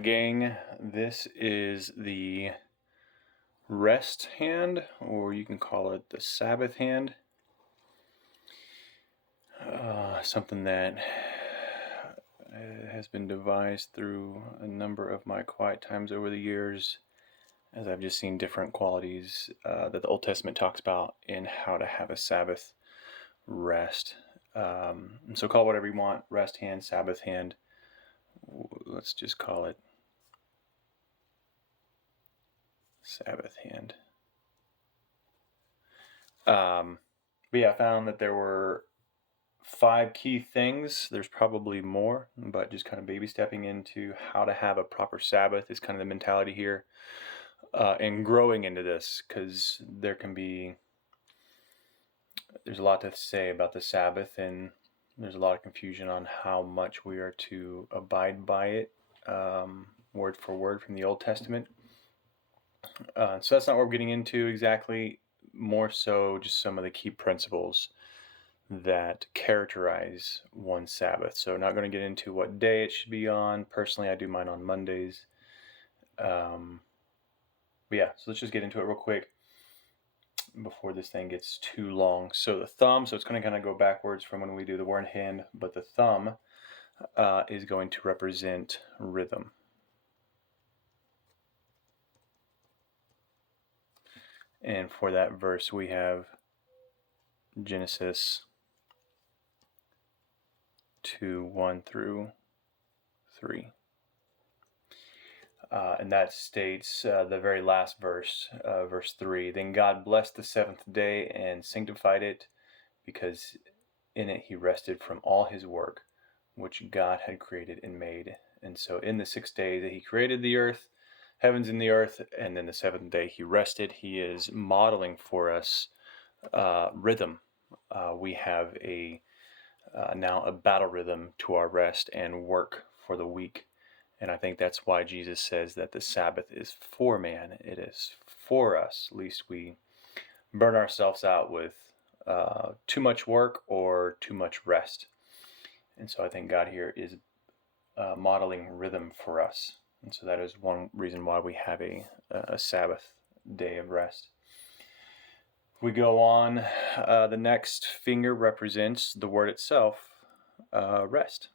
Gang, this is the rest hand, or you can call it the Sabbath hand. Something that has been devised through a number of my quiet times over the years, as I've just seen different qualities that the Old Testament talks about in how to have a Sabbath rest. So call it whatever you want, rest hand, Sabbath hand. Let's just call it Sabbath hand. But yeah, I found that there were 5 key things. There's probably more, but just kind of baby stepping into how to have a proper Sabbath is kind of the mentality here, and growing into this, because there's a lot to say about the Sabbath, and there's a lot of confusion on how much we are to abide by it, word for word from the Old Testament. So that's not what we're getting into exactly, more so just some of the key principles that characterize one Sabbath. So not going to get into what day it should be on. Personally, I do mine on Mondays. But yeah, so let's just get into it real quick before this thing gets too long. So the thumb, so it's going to kind of go backwards from when we do the word hand, but the thumb is going to represent rhythm. And for that verse, we have Genesis 2:1-3. And that states the very last verse, verse 3. Then God blessed the seventh day and sanctified it, because in it he rested from all his work, which God had created and made. And so in the 6 days that he created the earth, heavens and the earth, and then the seventh day he rested, he is modeling for us rhythm. We have now a battle rhythm to our rest and work for the week. And I think that's why Jesus says that the Sabbath is for man. It is for us, lest we burn ourselves out with too much work or too much rest. And so I think God here is modeling rhythm for us. And so that is one reason why we have a Sabbath day of rest. We go on, the next finger represents the word itself, rest.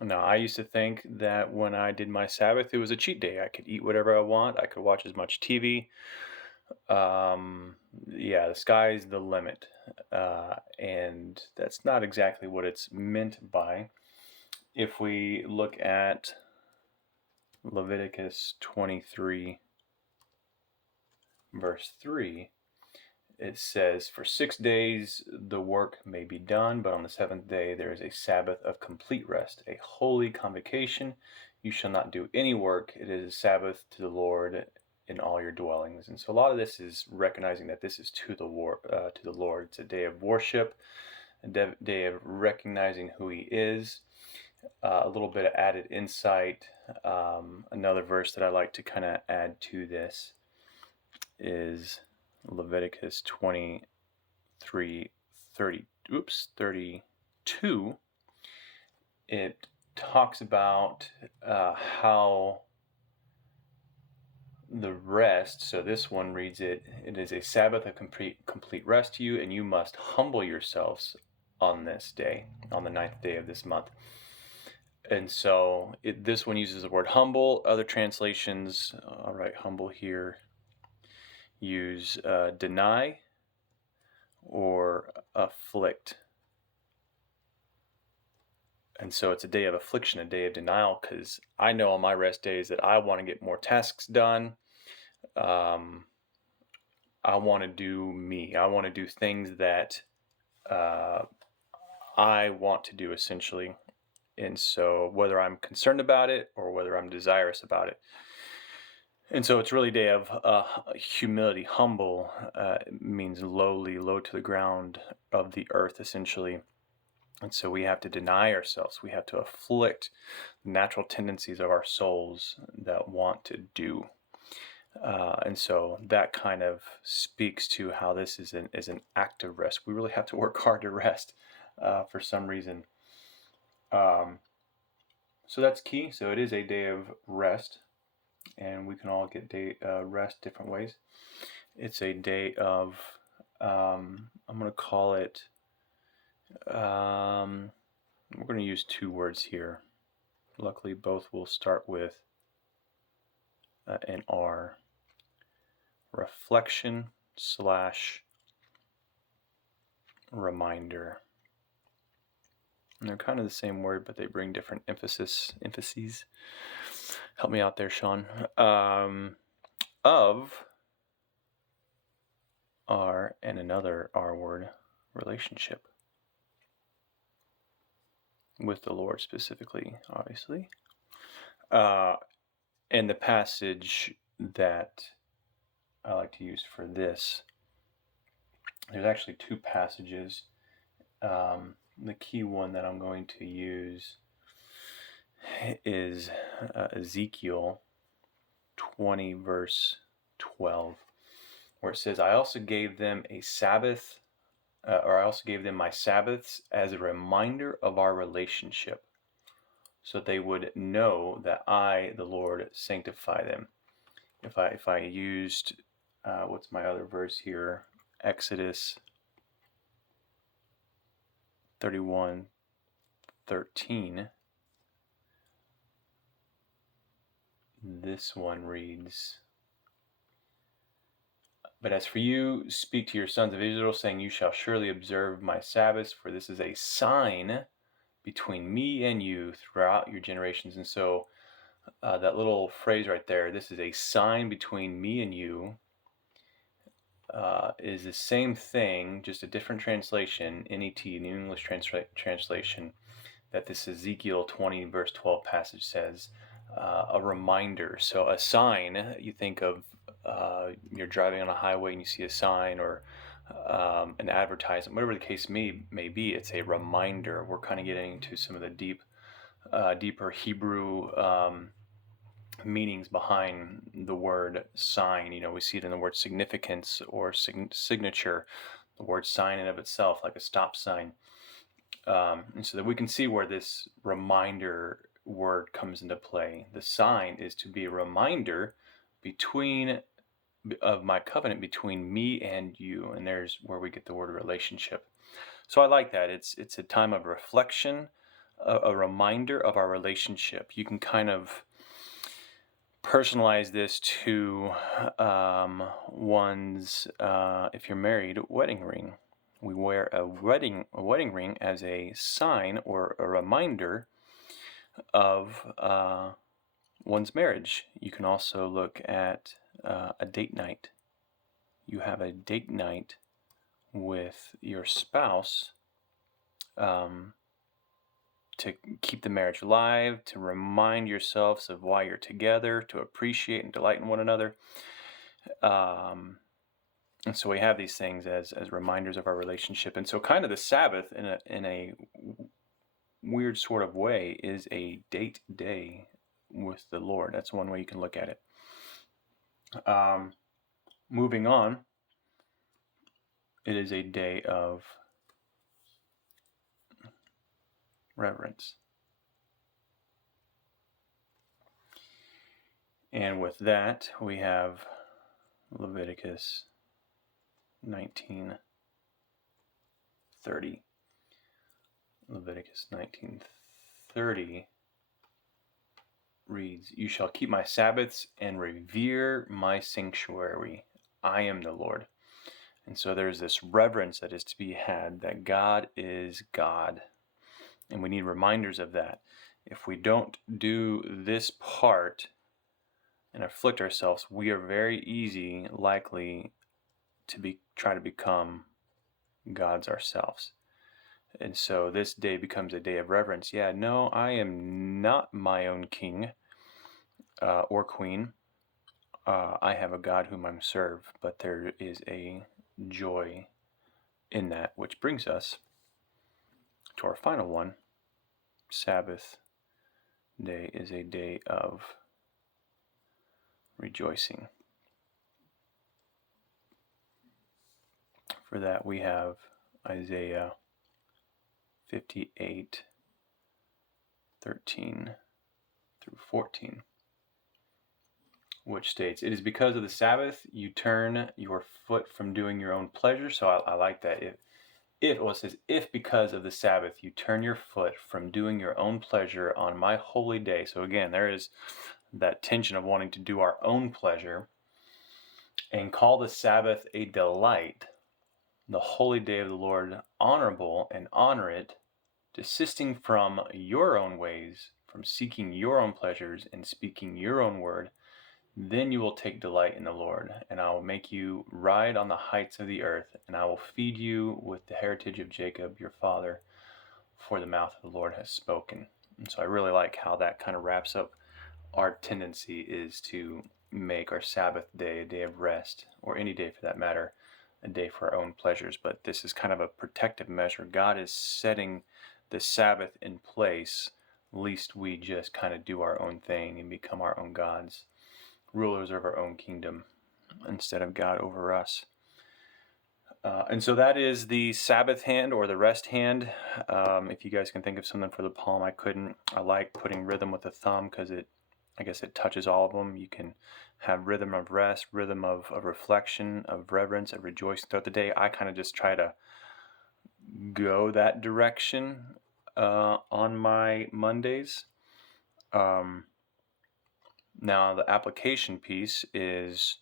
Now, I used to think that when I did my Sabbath, it was a cheat day. I could eat whatever I want. I could watch as much TV. Yeah, the sky's the limit. And that's not exactly what it's meant by. If we look at Leviticus 23, verse 3, it says, "For 6 days the work may be done, but on the seventh day there is a Sabbath of complete rest, a holy convocation. You shall not do any work. It is a Sabbath to the Lord in all your dwellings." And so a lot of this is recognizing that this is to the Lord. It's a day of worship, a day of recognizing who He is. A little bit of added insight. Another verse that I like to kind of add to this is Leviticus 32. It talks about how the rest, so this one reads it is a Sabbath of complete rest to you, and you must humble yourselves on this day, on the 9th day of this month. And so this one uses the word humble. Other translations, I'll write humble here, use deny or afflict. And so it's a day of affliction, a day of denial, because I know on my rest days that I want to get more tasks done. I want to do me. I want to do things that I want to do, essentially. And so whether I'm concerned about it or whether I'm desirous about it. And so it's really a day of humility. Humble means lowly, low to the ground of the earth, essentially. And so we have to deny ourselves. We have to afflict the natural tendencies of our souls that want to do. And so that kind of speaks to how this is an active rest. We really have to work hard to rest for some reason. So that's key. So it is a day of rest, and we can all get rest different ways. It's a day of, I'm going to call it, we're going to use two words here. Luckily, both will start with an R. Reflection / reminder. And they're kind of the same word, but they bring different emphases. Help me out there, Sean. Of R and another R word, relationship. With the Lord specifically, obviously. And the passage that I like to use for this, there's actually two passages. The key one that I'm going to use is Ezekiel 20 verse 12, where it says, I also gave them a Sabbath, I also gave them my Sabbaths as a reminder of our relationship, so they would know that I, the Lord, sanctify them. If I used, what's my other verse here? Exodus 31:13. This one reads, but as for you, speak to your sons of Israel, saying, you shall surely observe my Sabbaths, for this is a sign between me and you throughout your generations. And so that little phrase right there, this is a sign between me and you, is the same thing, just a different translation, NET, New English Translation, that this Ezekiel 20 verse 12 passage says, a reminder. So a sign, you think of, you're driving on a highway and you see a sign or an advertisement, whatever the case may be, it's a reminder. We're kind of getting into some of the deeper Hebrew meanings behind the word sign. We see it in the word significance or signature, the word sign in of itself, like a stop sign. And so that we can see where this reminder word comes into play. The sign is to be a reminder of my covenant between me and you, and there's where we get the word relationship. So I like that. It's a time of reflection, a reminder of our relationship. You can kind of personalize this to one's, if you're married, wedding ring. We wear a wedding ring as a sign or a reminder of one's marriage. You can also look at a date night. You have a date night with your spouse to keep the marriage alive, to remind yourselves of why you're together, to appreciate and delight in one another. And so we have these things as reminders of our relationship. And so kind of the Sabbath in a weird sort of way is a date day with the Lord. That's one way you can look at it. Moving on, it is a day of reverence. And with that, we have Leviticus 19:30. Leviticus 19:30 reads, you shall keep my Sabbaths and revere my sanctuary. I am the Lord. And so there's this reverence that is to be had, that God is God. And we need reminders of that. If we don't do this part and afflict ourselves, we are very likely to try to become gods ourselves. And so this day becomes a day of reverence. Yeah, no, I am not my own king or queen. I have a God whom I'm served, but there is a joy in that, which brings us to our final one. Sabbath day is a day of rejoicing. For that we have Isaiah 58:13. through 14, which states, "It is because of the Sabbath you turn your foot from doing your own pleasure." So I like that. Well, it says, "If because of the Sabbath you turn your foot from doing your own pleasure on my holy day." So again, there is that tension of wanting to do our own pleasure, "and call the Sabbath a delight, the holy day of the Lord honorable, and honor it, desisting from your own ways, from seeking your own pleasures and speaking your own word, then you will take delight in the Lord, and I will make you ride on the heights of the earth, and I will feed you with the heritage of Jacob your father, for the mouth of the Lord has spoken." And so I really like how that kind of wraps up our tendency is to make our Sabbath day a day of rest, or any day for that matter, a day for our own pleasures. But this is kind of a protective measure. God is setting the Sabbath in place, lest we just kind of do our own thing and become our own gods, rulers of our own kingdom, instead of God over us. And so that is the Sabbath hand, or the rest hand. If you guys can think of something for the palm, I couldn't. I like putting rhythm with the thumb because I guess it touches all of them. You can have rhythm of rest, rhythm of reflection, of reverence, of rejoicing throughout the day. I kind of just try to go that direction on my Mondays. Now the application piece is,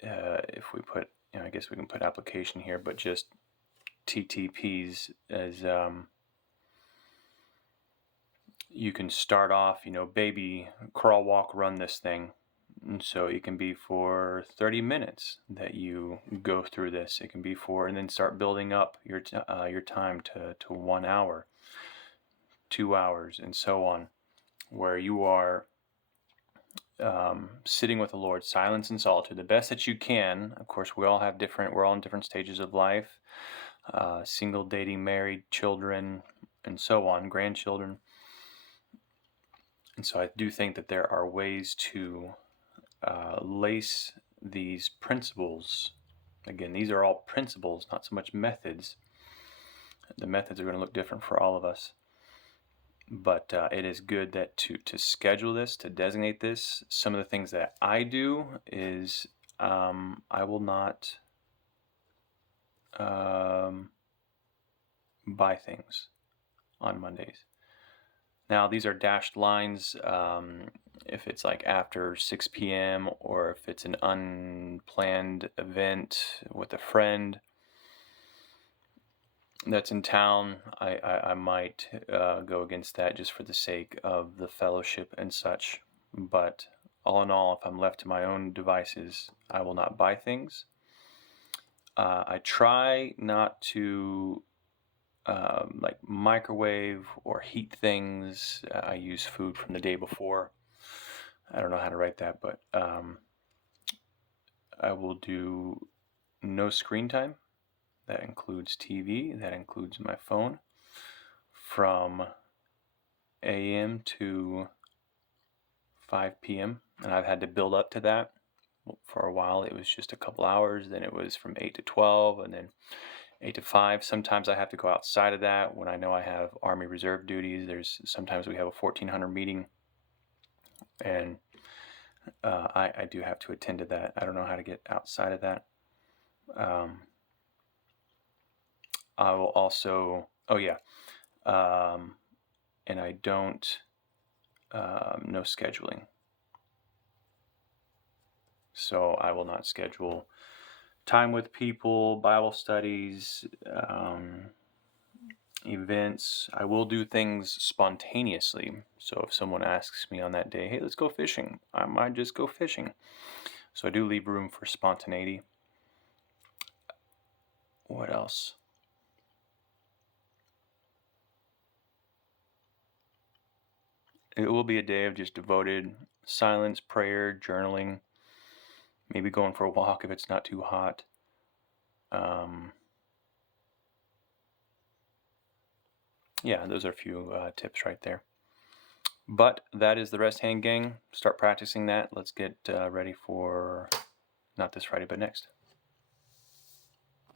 if we put, I guess we can put application here, but just TTPs as you can start off, baby, crawl, walk, run this thing. And so it can be for 30 minutes that you go through this. It can be and then start building up your time to 1 hour, 2 hours, and so on, where you are sitting with the Lord, silence and solitude, the best that you can. Of course, we're all in different stages of life, single, dating, married, children, and so on, grandchildren. And so I do think that there are ways to lace these principles. Again, these are all principles, not so much methods. The methods are going to look different for all of us. But it is good that to schedule this, to designate this. Some of the things that I do is I will not buy things on Mondays. Now, these are dashed lines. If it's like after 6 p.m. or if it's an unplanned event with a friend that's in town, I might go against that just for the sake of the fellowship and such. But all in all, if I'm left to my own devices, I will not buy things. I try not to like microwave or heat things. I use food from the day before. I don't know how to write that, but I will do no screen time. That includes TV, that includes my phone, from a.m. to 5 p.m. And I've had to build up to that. For a while it was just a couple hours, then it was from 8 to 12, and then 8 to 5. Sometimes I have to go outside of that when I know I have Army Reserve duties. Sometimes we have a 1400 meeting, and I do have to attend to that. I don't know how to get outside of that. I will also, and I don't, no scheduling. So I will not schedule time with people, Bible studies, events. I will do things spontaneously. So if someone asks me on that day, hey, let's go fishing, I might just go fishing. So I do leave room for spontaneity. What else? It will be a day of just devoted silence, prayer, journaling, maybe going for a walk if it's not too hot. Yeah, those are a few tips right there. But that is the rest hand, gang. Start practicing that. Let's get ready for not this Friday, but next.